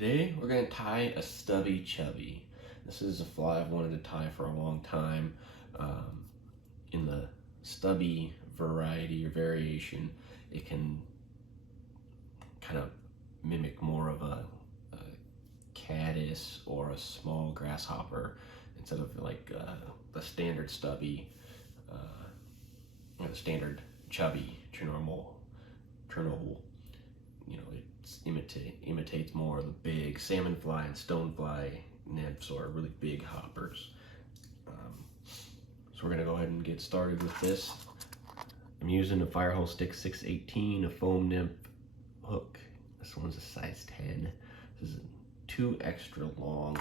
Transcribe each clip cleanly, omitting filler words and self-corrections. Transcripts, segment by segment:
Today we're going to tie a Stubby Chubby. This is a fly I've wanted to tie for a long time. In the stubby variety or variation, it can kind of mimic more of a caddis or a small grasshopper instead of like the standard stubby, or the standard chubby turnoval. You know, it imitates more of the big salmon fly and stonefly nymphs or really big hoppers. So we're gonna go ahead and get started with this. I'm using a Firehole Sticks 618, a foam nymph hook. This one's a size 10. This is 2 extra long.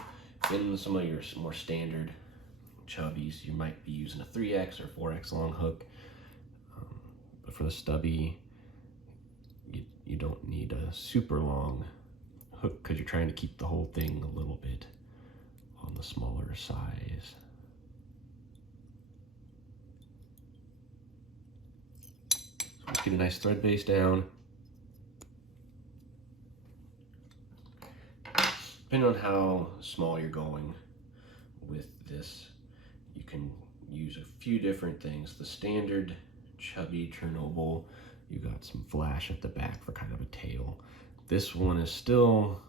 In some of your more standard chubbies, you might be using a 3X or 4X long hook. But for the stubby, you don't need a super long hook because you're trying to keep the whole thing a little bit on the smaller size. So let's get a nice thread base down. Depending on how small you're going with this, you can use a few different things. The standard chubby turnoval, you got some flash at the back for kind of a tail. This one is still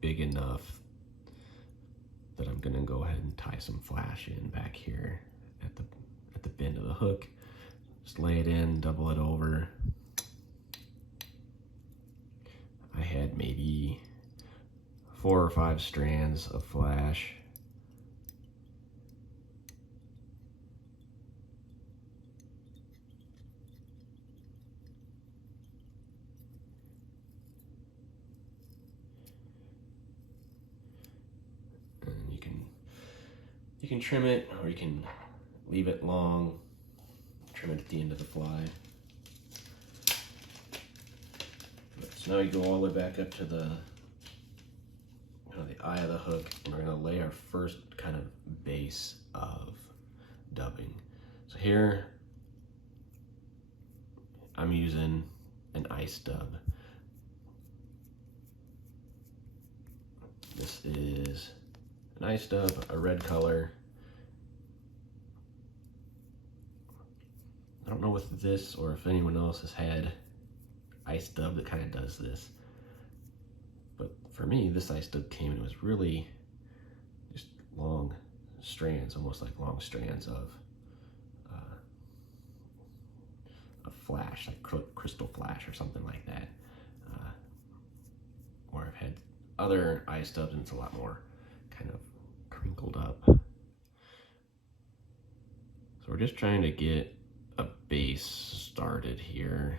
big enough that I'm gonna go ahead and tie some flash in back here at the bend of the hook. Just lay it in, double it over. I had maybe 4 or 5 strands of flash. You can trim it, or you can leave it long, trim it at the end of the fly. So now you go all the way back up to the eye of the hook, and we're gonna lay our first kind of base of dubbing. So here, I'm using an ice dub. This is an ice dub, a red color. I don't know with this or if anyone else has had ice dub that kind of does this, but for me, this ice dub came and it was really just long strands, almost like long strands of flash, like Krystal flash or something like that. Or I've had other ice dubs and it's a lot more kind of crinkled up. So we're just trying to get a base started here.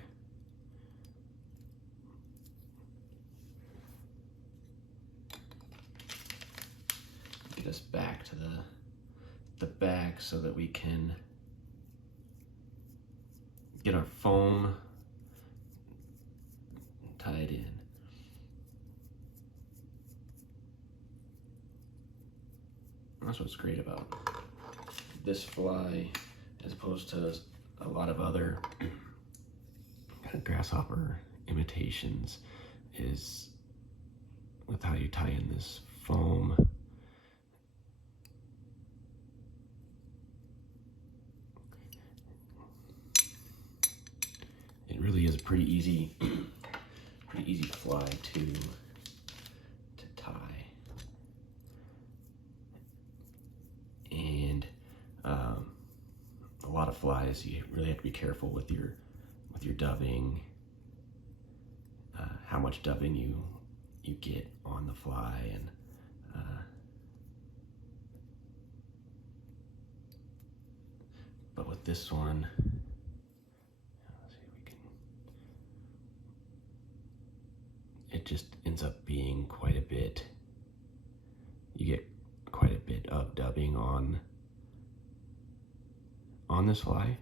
Get us back to the back so that we can get our foam tied in. That's what's great about this fly as opposed to a lot of other kind of grasshopper imitations, is with how you tie in this foam. It really is a pretty easy fly to tie. And a lot of flies, you really have to be careful with your dubbing, how much dubbing you get on the fly, and but with this one, let's see if we can, it just ends up being quite a bit. You get quite a bit of dubbing on this fly.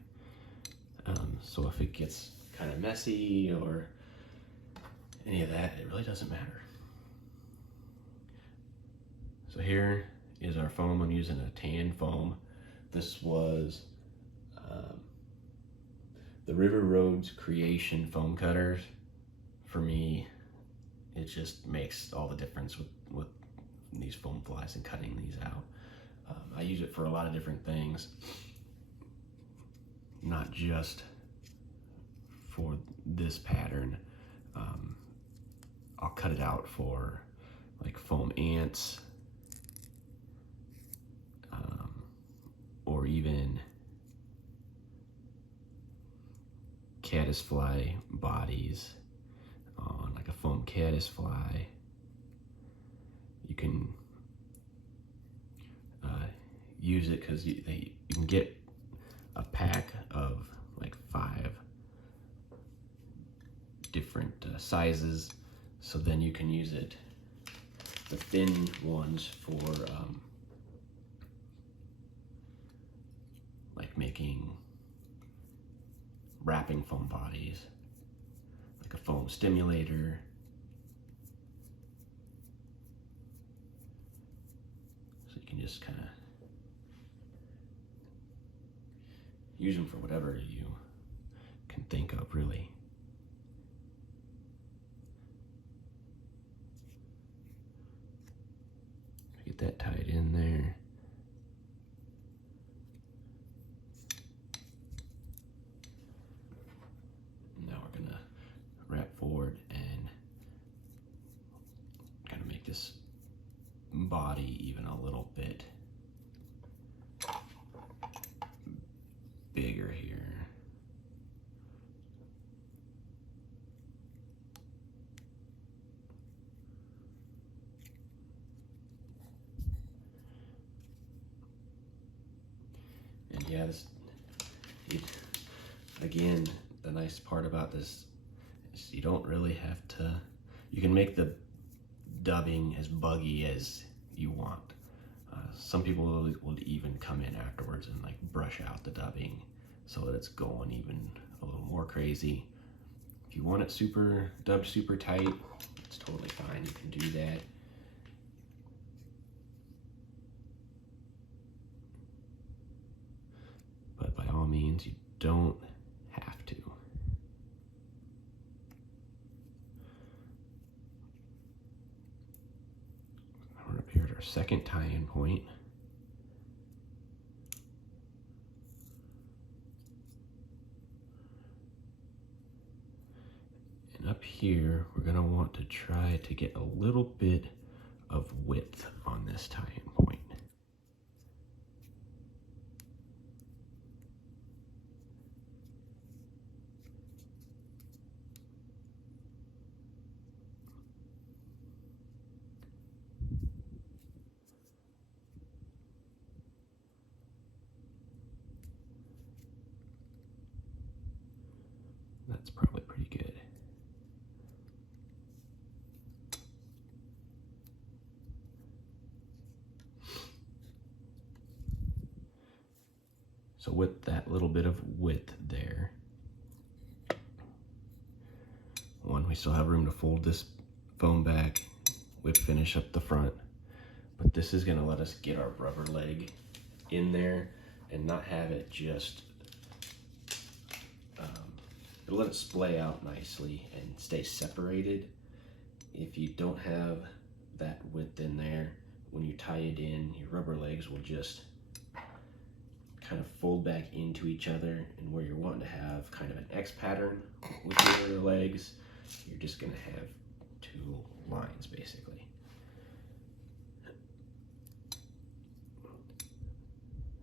So if it gets kind of messy or any of that, it really doesn't matter. So here is our foam. I'm using a tan foam. This was the River Roads Creation foam cutters. for me, it just makes all the difference with these foam flies and cutting these out. I use it for a lot of different things, not just for this pattern. I'll cut it out for like foam ants, or even caddisfly bodies on like a foam caddisfly. You can use it because you can get a pack of like 5 different sizes, so then you can use it, the thin ones, for like making wrapping foam bodies, like a foam stimulator. So you can just kind of use them for whatever you can think of, really. Get that tied in there. Now we're gonna wrap forward and kind of make this body even a little bit bigger here. And yeah, again, the nice part about this is you don't really have to, you can make the dubbing as buggy as you want. Some people will even come in afterwards and like brush out the dubbing so that it's going even a little more crazy. If you want it dubbed super tight, it's totally fine, you can do that. But by all means, you don't have to. We're up here at our second tie-in point. And up here, we're going to want to try to get a little bit of width on this tie-in point. That's probably pretty good. So with that little bit of width there, we still have room to fold this foam back, whip finish up the front, but this is gonna let us get our rubber leg in there and not have it just, it'll let it splay out nicely and stay separated. If you don't have that width in there, when you tie it in, your rubber legs will just kind of fold back into each other, and where you're wanting to have kind of an X pattern with your legs, you're just gonna have 2 lines basically.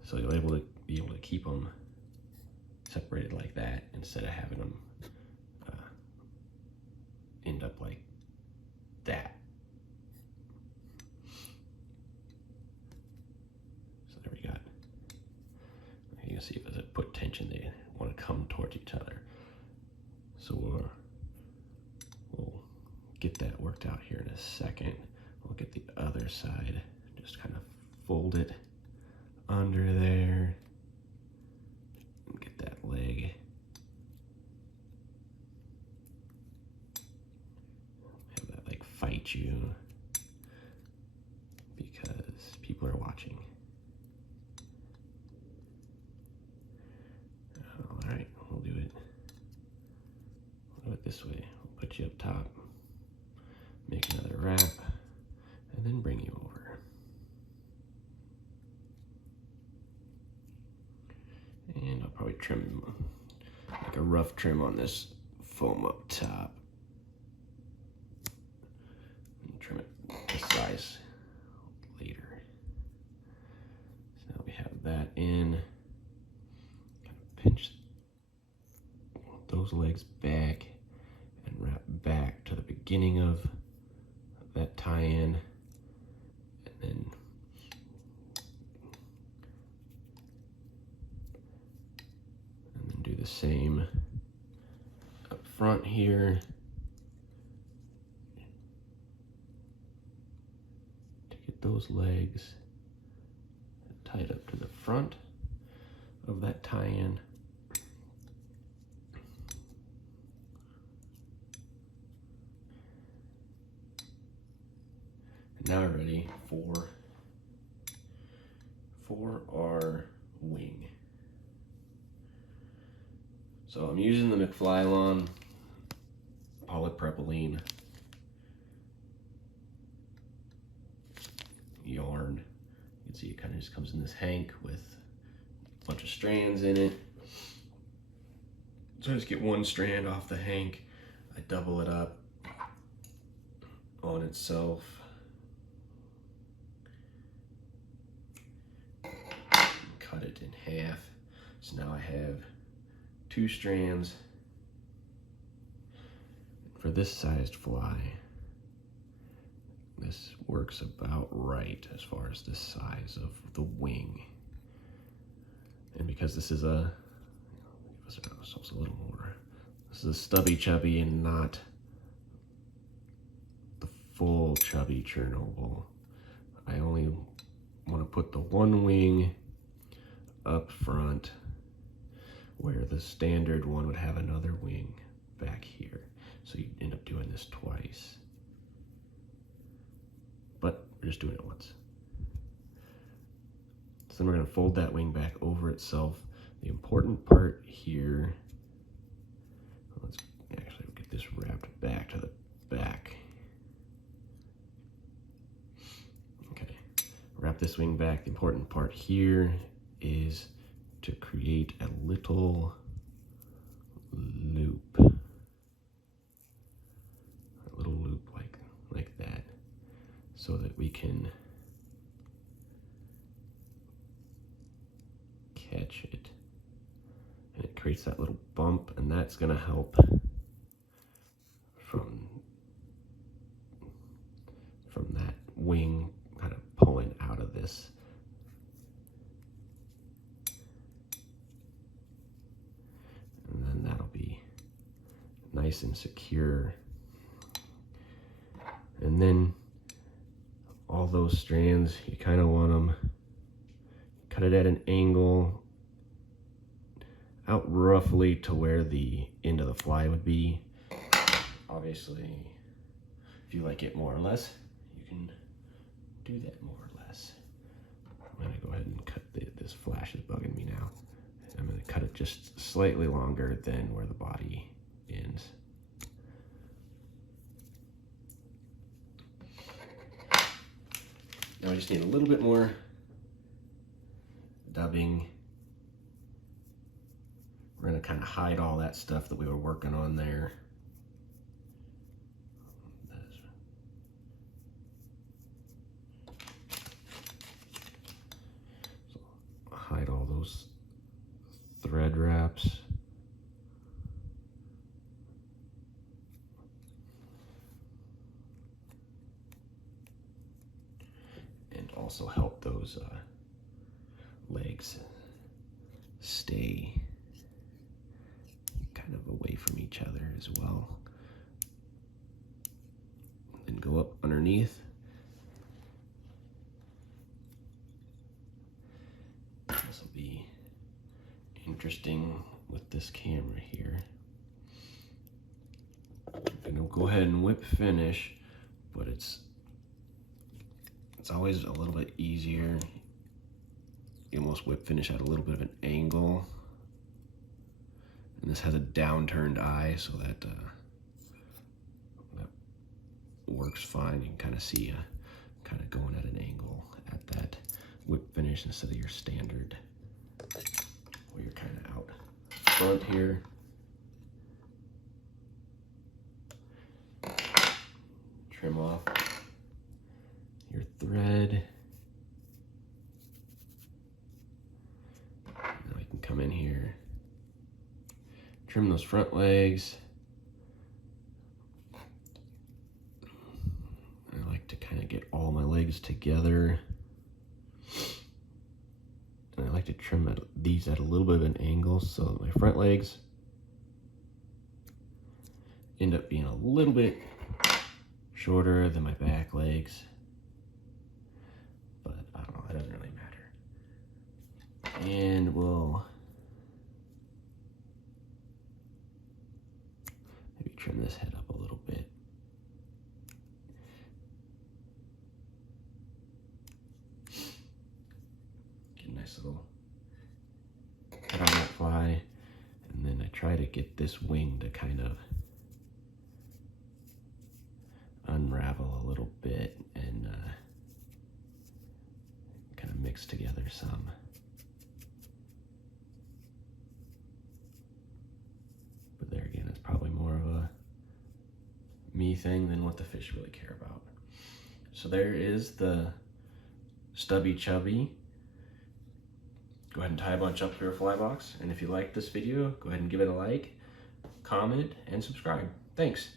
So you'll be able to keep them separated like that instead of having them end up like that. So there we got. You can see if as I put tension, they want to come towards each other. So we'll get that worked out here in a second. We'll get the other side, just kind of fold it under there and get that leg. Have that like fight you because people are watching. All right, we'll do it this way. We'll put you up top, make another wrap, and then bring you over. And I'll probably trim, like a rough trim on this foam up top. And trim it this size later. So now we have that in. Kind of pinch those legs back and wrap back to the beginning of that tie-in, and then do the same up front here. To get those legs tied up to the front of that tie-in. And now we're ready for our wing. So I'm using the McFlylon Polypropylene yarn. You can see it kind of just comes in this hank with a bunch of strands in it. So I just get one strand off the hank, I double it up on itself, cut it in half. So now I have 2 strands. For this sized fly, this works about right as far as the size of the wing. And because this is a, give ourselves a little more, this is a Stubby Chubby and not the full Chubby Chernobyl, I only want to put the one wing up front, where the standard one would have another wing back here. So you end up doing this twice. But we're just doing it once. So then we're gonna fold that wing back over itself. The important part here, let's actually get this wrapped back to the back. Okay, wrap this wing back. The important part here is to create a little loop. A little loop like that, so that we can catch it. And it creates that little bump, and that's gonna help from that wing kind of pulling out of this. And then that'll be nice and secure. And then all those strands, you kind of want them, cut it at an angle out roughly to where the end of the fly would be. Obviously, if you like it more or less, you can do that more or less. I'm gonna go ahead and cut this flash is bugging me now. I'm gonna cut it just slightly longer than where the body ends. Now I just need a little bit more dubbing. We're gonna kind of hide all that stuff that we were working on there. So hide all those thread wraps. And also help those legs stay kind of away from each other as well. Then go up underneath. This will be interesting with this camera here. I'm gonna go ahead and whip finish, but it's always a little bit easier. You almost whip finish at a little bit of an angle. And this has a downturned eye so that works fine. You can kind of see kind of going at an angle at that whip finish instead of your standard where you're kind of out front here. Trim off your thread. Now we can come in here, trim those front legs. I like to kind of get all my legs together. And I like to trim these at a little bit of an angle so that my front legs end up being a little bit shorter than my back legs. But I don't know, that doesn't really matter. And we'll maybe trim this head up a little bit. Get a nice little head on that fly. And then I try to get this wing to kind of unravel a little bit and kind of mix together some. But there again, it's probably more of a me thing than what the fish really care about. So there is the Stubby Chubby. Go ahead and tie a bunch up to your fly box. And if you like this video, go ahead and give it a like, comment, and subscribe. Thanks.